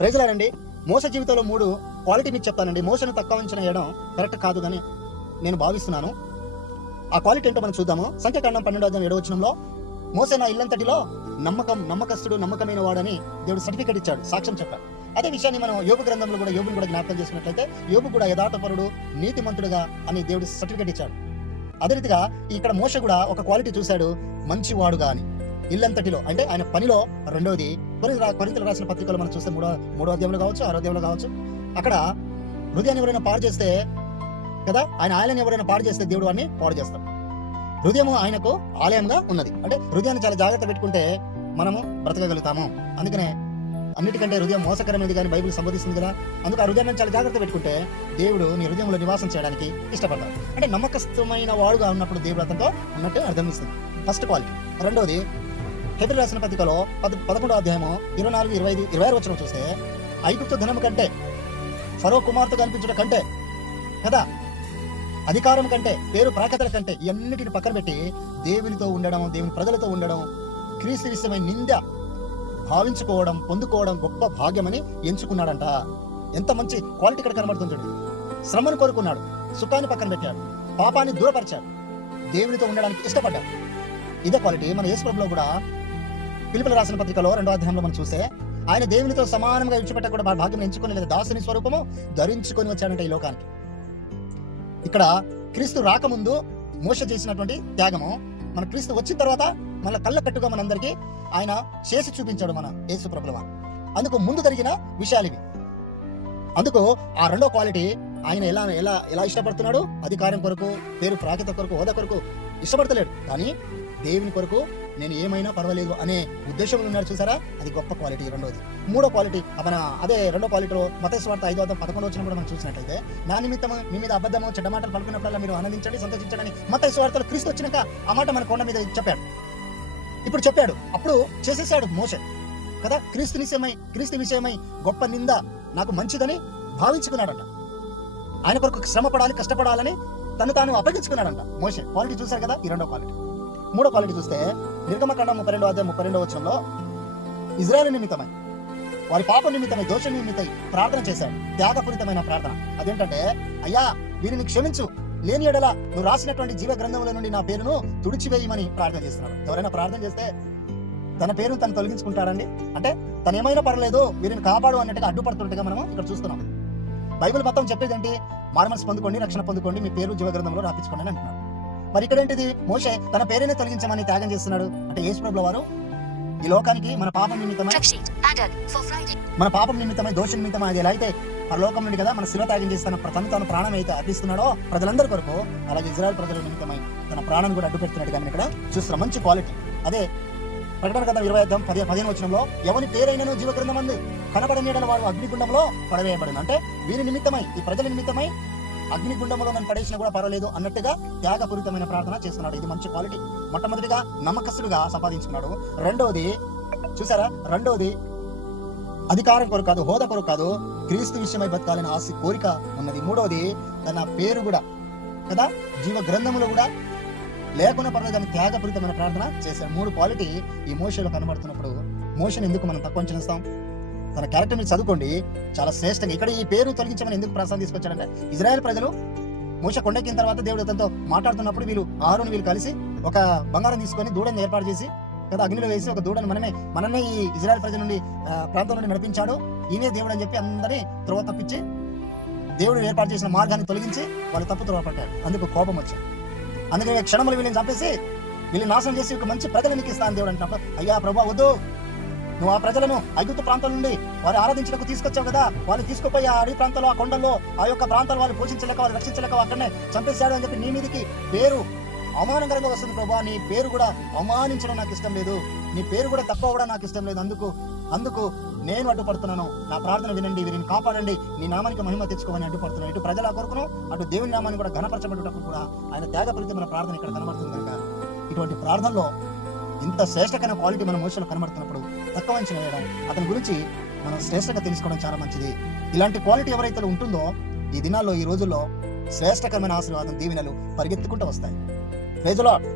ప్రజలారండి, మోస జీవితంలో 3 క్వాలిటీ మీకు చెప్తానండి. మోసను తక్కువ అంచనా వేయడం కరెక్ట్ కాదు అని నేను భావిస్తున్నాను. ఆ క్వాలిటీ ఏంటో మనం చూద్దాము. సంఖ్యాకాండం 12:7 మోసే నా ఇల్లంతటిలో నమ్మకస్తుడు, నమ్మకమైన వాడని దేవుడు సర్టిఫికేట్ ఇచ్చాడు, సాక్ష్యం చెప్పాడు. అదే విషయాన్ని మనం యోబు గ్రంథంలో కూడా యోబుని కూడా జ్ఞాపకం చేసుకున్నట్లయితే యోబు కూడా యథార్థపరుడు, నీతిమంతుడుగా అని దేవుడు సర్టిఫికేట్ ఇచ్చాడు. అదే రీతిగా ఇక్కడ మోస కూడా ఒక క్వాలిటీ చూశాడు, మంచివాడుగా అని. ఇల్లంతటిలో అంటే ఆయన పనిలో. రెండవది కొరింథీయులకు రాసిన పత్రికలో మనం చూస్తే 3వ అధ్యాయంలో కావచ్చు, 6వ అధ్యాయంలో కావచ్చు, అక్కడ హృదయాన్ని ఎవరైనా పాడు చేస్తే కదా, ఆయన ఆలయాన్ని ఎవరైనా పాడు చేస్తే దేవుడు వాడిని పాడు చేస్తాడు. హృదయం ఆయనకు ఆలయంగా ఉన్నది. అంటే హృదయాన్ని చాలా జాగ్రత్త పెట్టుకుంటే మనము బ్రతకగలుగుతాము. అందుకనే అన్నిటికంటే హృదయం మోసకరమైనది కానీ బైబిల్ సంబోధిస్తుంది కదా. అందుకు ఆ హృదయాన్ని చాలా జాగ్రత్త పెట్టుకుంటే దేవుడు నీ హృదయంలో నివాసం చేయడానికి ఇష్టపడతాడు. అంటే నమ్మకస్తుమైన వాడుగా ఉన్నప్పుడు దేవుడు అతనితో ఉన్నట్టు అర్థమిస్తుంది. First quality. రెండవది హెబ్రీ రాసిన పత్రికలో 11వ అధ్యాయము 24, 25, 26 చూస్తే ఐగుప్తు ధనము కంటే, ఫరో కుమార్తె కనిపించడం కంటే కదా, అధికారం కంటే, పేరు ప్రాఖ్యాతల కంటే ఇవన్నిటిని పక్కన పెట్టి దేవునితో ఉండడం, దేవుని ప్రజలతో ఉండడం, క్రీస్తు విషయమైన నింద భావించుకోవడం, పొందుకోవడం గొప్ప భాగ్యమని ఎంచుకున్నాడంట. ఎంత మంచి క్వాలిటీ ఇక్కడ కనబడుతుంది. శ్రమను కోరుకున్నాడు, సుఖాన్ని పక్కన పెట్టాడు, పాపాన్ని దూరపరిచాడు, దేవునితో ఉండడానికి ఇష్టపడ్డాడు. ఇదే క్వాలిటీ మన యేసు ప్రభువులో కూడా ఫిలిప్పీయులకు రాసిన పత్రికలో 2వ అధ్యాయంలో మనం చూస్తే ఆయన దేవునితో సమానంగా విడిచిపెట్ట కూడా భాగ్యం ఎంచుకొని, లేదా దాసుని స్వరూపము ధరించుకొని వచ్చాడంటే ఈ లోకానికి. ఇక్కడ క్రీస్తు రాకముందు మోస చేసినటువంటి త్యాగము మన క్రీస్తు వచ్చిన తర్వాత మన కళ్ళ కట్టుగా మనందరికీ ఆయన చేసి చూపించాడు మన యేసు ప్రభువు. అందుకు ముందు జరిగిన విషయాలు ఇవి. అందుకు ఆ రెండో క్వాలిటీ ఆయన ఎలా ఎలా ఎలా ఇష్టపడుతున్నాడు, అధికారం కొరకు, పేరు ప్రాఖ్యాత కొరకు, హోదా కొరకు ఇష్టపడతలేడు, కానీ దేవుని కొరకు నేను ఏమైనా పర్వాలేదు అనే ఉద్దేశంలో ఉన్నాడు. చూసారా, అది గొప్ప క్వాలిటీ. రెండోది. మూడో క్వాలిటీ మన అదే రెండో క్వాలిటీలో మత్తయి సువార్త 5:11 కూడా మనం చూసినట్లయితే, నా నిమిత్తము మీ మీద అబద్ధము చెడ్డ మాటలు పలుకున్నప్పుడల్లా మీరు ఆనందించండి, సంతోషించండి. మత్తయి సువార్తలో క్రీస్తు వచ్చినాక ఆ మాట మన కొండ మీద చెప్పాడు. ఇప్పుడు చెప్పాడు, అప్పుడు చేసేసాడు మోషే కదా. క్రీస్తు విషయమై గొప్ప నింద నాకు మంచిదని భావించుకున్నాడంట. ఆయన కొరకు శ్రమ పడాలి, కష్టపడాలని తను తాను అప్పగించుకున్నాడంట మోషే. క్వాలిటీ చూశారు కదా, ఈ రెండో క్వాలిటీ. మూడో క్వాలిటీ చూస్తే నిర్గమకాండం 32:32 ఇజ్రాయేలు నిమిత్తమై, వారి పాపం నిమిత్తమై, దోషం నిమిత్తమై ప్రార్థన చేశాడు. త్యాగపూరితమైన ప్రార్థన. అదేంటంటే, అయ్యా వీరిని క్షమించు, లేని ఎడల నువ్వు రాసినటువంటి జీవ గ్రంథముల నుండి నా పేరును తుడిచివేయమని ప్రార్థన చేస్తున్నాడు. ఎవరైనా ప్రార్థన చేస్తే తన పేరును తను తొలగించుకుంటాడండి? అంటే తను ఏమైనా పర్లేదు, వీరిని కాపాడు అన్నట్టుగా అడ్డుపడుతుంటగా మనం ఇక్కడ చూస్తున్నాం. బైబిల్ మొత్తం చెప్పేది ఏంటి? మారుమనసు పొందుకోండి, రక్షణ పొందుకోండి, మీ పేరు జీవ గ్రంథంలో రాపించుకోండి అని అంటున్నాడు. మరి ఇక్కడ ఏంటిది? మోషే తన పేరునే తొలగించమని త్యాగం చేస్తున్నాడు. అంటే యేసు ప్రభువు వారు ఈ లోకానికి మన పాపం నిమిత్తమై దోషం నిమిత్తమై, అది ఎలా అయితే పరలోకం నుండి కదా మన శిల త్యాగం చేసి తను తాను ప్రాణం అయితే అర్పిస్తున్నాడో ప్రజలందరి కొరకు, అలాగే ఇజ్రాయెల్ ప్రజల నిమిత్తమై తన ప్రాణాన్ని కూడా అడ్డు పెడుతున్నాడు. కానీ ఇక్కడ చూస్తున్న మంచి క్వాలిటీ అదే. ప్రకటన గ్రంథం 20:15 ఎవరి పేరైనను జీవ గ్రంథమందు కనబడని యెడల వారు అగ్నిగుండంలో పడవేయబడును. అంటే వీరి నిమిత్తమై, ఈ ప్రజల నిమిత్తమై అగ్నిగుండంలో నన్ను పడేసినా కూడా పర్వాలేదు అన్నట్టుగా త్యాగపూరితమైన ప్రార్థన చేస్తున్నాడు. ఇది మంచి క్వాలిటీ. మొట్టమొదటిగా నమ్మకస్తుడుగా సంపాదించుకున్నాడు. రెండవది చూసారా, రెండవది అధికారం కొరకు కాదు, హోదా కొరకు కాదు, క్రీస్తు విషయమై బతకాలని ఆశ, కోరిక ఉన్నది. మూడవది తన పేరు కూడా కదా జీవ గ్రంథములో కూడా లేకుండా పర్వాలేదని త్యాగపూరితమైన ప్రార్థన చేశాడు. 3 క్వాలిటీ ఈ మోషేలో కనబడుతున్నప్పుడు మోషేని ఎందుకు మనం తక్కువ అంచనిస్తాం? తన క్యారెక్టర్ మీరు చదువుకోండి, చాలా శ్రేష్టంగా. ఇక్కడ ఈ పేరు తొలగించమని ఎందుకు ప్రసాదం తీసుకొచ్చాడంటే, ఇజ్రాయెల్ ప్రజలు మోషే కొండెక్కిన తర్వాత దేవుడు అతనితో మాట్లాడుతున్నప్పుడు వీళ్ళు కలిసి ఒక బంగారం తీసుకొని దూడని ఏర్పాటు చేసి కదా అగ్నిలో వేసి ఒక దూడని మనమే ఈ ఇజ్రాయెల్ ప్రజల నుండి ప్రాంతం నుండి నడిపించాడు, ఈయనే దేవుడు అని చెప్పి అందరినీ త్రోవ తప్పించి దేవుడు ఏర్పాటు చేసిన మార్గాన్ని తొలగించి వాళ్ళు తప్పు త్రోవ పట్టారు. అందుకు కోపం వచ్చింది. అందుకని క్షణములు వీళ్ళని చంపేసి వీళ్ళని నాశనం చేసి ఒక మంచి ప్రజలను ఇస్తాను దేవుడు అంటున్నప్పుడు, అయ్యా ప్రభువా వద్దు, నువ్వు ఆ ప్రజలను ఐగుప్తు ప్రాంతం నుండి వారు ఆరాధించడానికి తీసుకొచ్చావు కదా, వాళ్ళు తీసుకుపోయి ఆ అడవి ప్రాంతాల్లో, ఆ కొండల్లో, ఆ యొక్క ప్రాంతాలు వాళ్ళు పోషించలేక, వాళ్ళు రక్షించలేక అక్కడనే చంపేశాడు అని చెప్పి నీ మీదకి పేరు అవమానకరంగా వస్తుంది ప్రభా. నీ పేరు కూడా అవమానించడం నాకు ఇష్టం లేదు, నీ పేరు కూడా తక్కువ కూడా నాకు ఇష్టం లేదు. అందుకు నేను అడ్డుపడుతున్నాను. నా ప్రార్థన వినండి, వీరిని కాపాడండి, నీ నామానికి మహిమ తెచ్చుకోమని అడ్డుపడుతున్నాను. ఇటు ప్రజల కొరకును, అటు దేవుని నామాన్ని కూడా ఘనపరచబడేటప్పుడు కూడా ఆయన త్యాగపూరితమైన ప్రార్థన ఇక్కడ కనబడుతుంది. కనుక ఇటువంటి ప్రార్థనలో ఇంత శ్రేష్టమైన క్వాలిటీ మన మోషేలో కనబడుతున్నప్పుడు తక్కువ అంచనా వేయడం, అతని గురించి మనం శ్రేష్టంగా తెలుసుకోవడం చాలా మంచిది. ఇలాంటి క్వాలిటీ ఎవరైతే ఉంటుందో ఈ దినాల్లో, ఈ రోజుల్లో శ్రేష్టకరమైన ఆశీర్వాదం, దీవెనలు పరిగెత్తుకుంటూ వస్తాయి. Praise the lord.